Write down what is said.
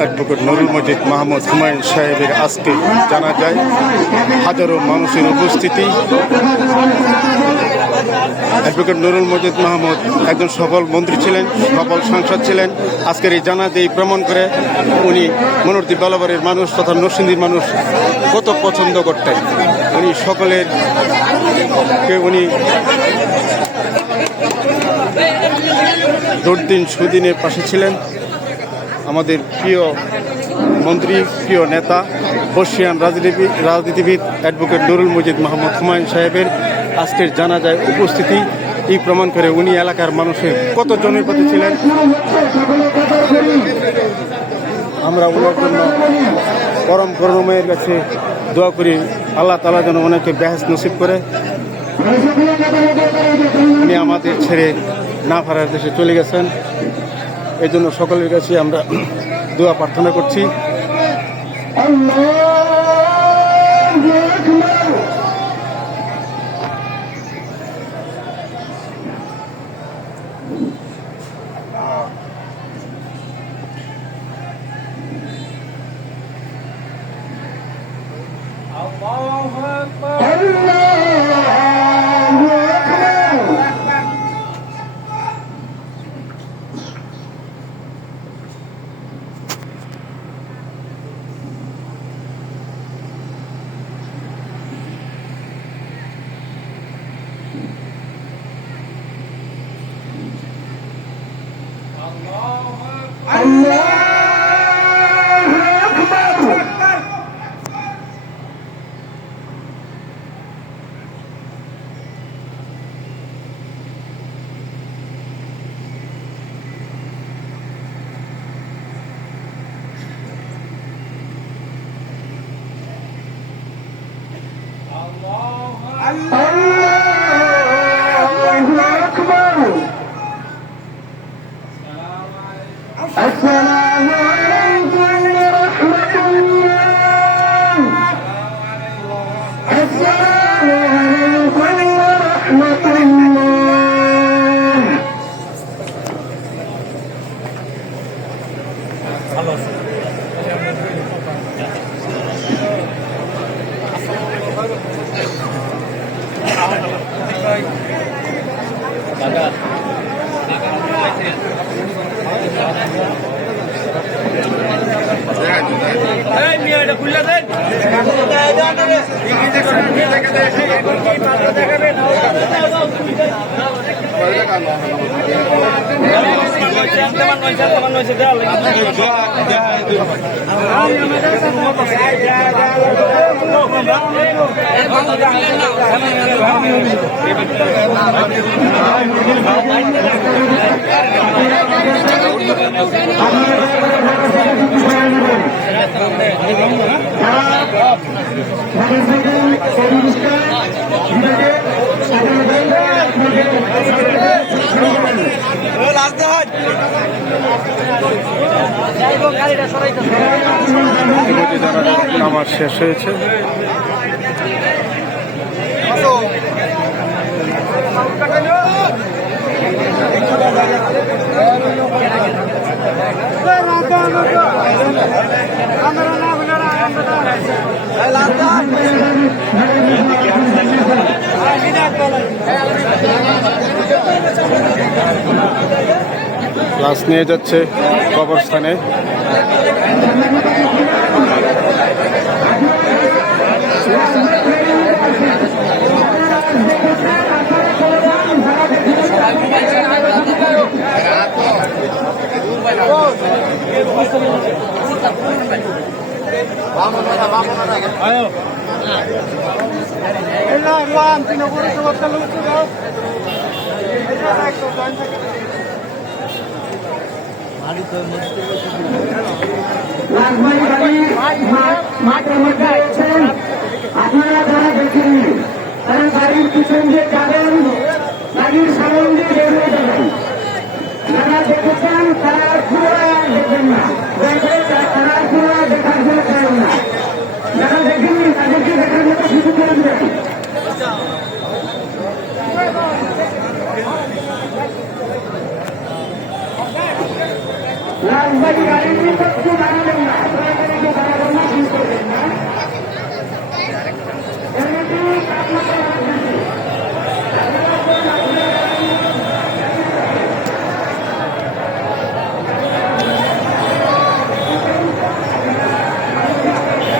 Advocate Nurul Majid Mahmud Humayun সাহেবের আজকে জানা যায় হাজারো মানুষের উপস্থিতি। অ্যাডভোকেট নুরুল মজিদ মাহমুদ একজন সফল মন্ত্রী ছিলেন, সফল সাংসদ ছিলেন। আজকের এই জানাজায় প্রমাণ করে উনি মনোহরদী বালাবাড়ির মানুষ তথা নরসিংদীর মানুষ কত পছন্দ করতেন। উনি সকলের উনি দুর্দিন সুদিনের পাশে ছিলেন। আমাদের প্রিয় মন্ত্রী, প্রিয় নেতা, বর্ষিয়ান রাজনীতিবিদ অ্যাডভোকেট নুরুল মজিদ মাহমুদ হুমায়ুন সাহেবের আজকের জানাজায় উপস্থিতি এই প্রমাণ করে উনি এলাকার মানুষের কত জনের প্রতি ছিলেন। আমরা ওনার জন্য পরম করুণাময়ের কাছে দোয়া করি, আল্লাহ তাআলা যেন ওনাকে বেহেশত নসিব করে। উনি আমাদের ছেড়ে না ফেরার দেশে চলে গেছেন। এই জন্য সকলের কাছে আমরা দোয়া প্রার্থনা করছি। আমার শেষ হয়েছে। লাশ নিয়ে যাচ্ছে কবরস্থানে। আপনারা যারা দেখেন তারা বাড়ির পিছন দিয়ে যাবেন, বাড়ির সামনে দিয়ে বেরিয়ে যাবেন। যারা দেখেছেন তারা পুরো দেখবেন না, তারা পুরো দেখার জন্য চান না। যারা দেখেননি তাদেরকে দেখার মতো সুযোগ করে দেবেন। রাজবাড়ি গাড়ির বিপক্ষে দাঁড়াবেন না, দয়া করে কেউ দাঁড়াবেন না, প্লিজ করবেন।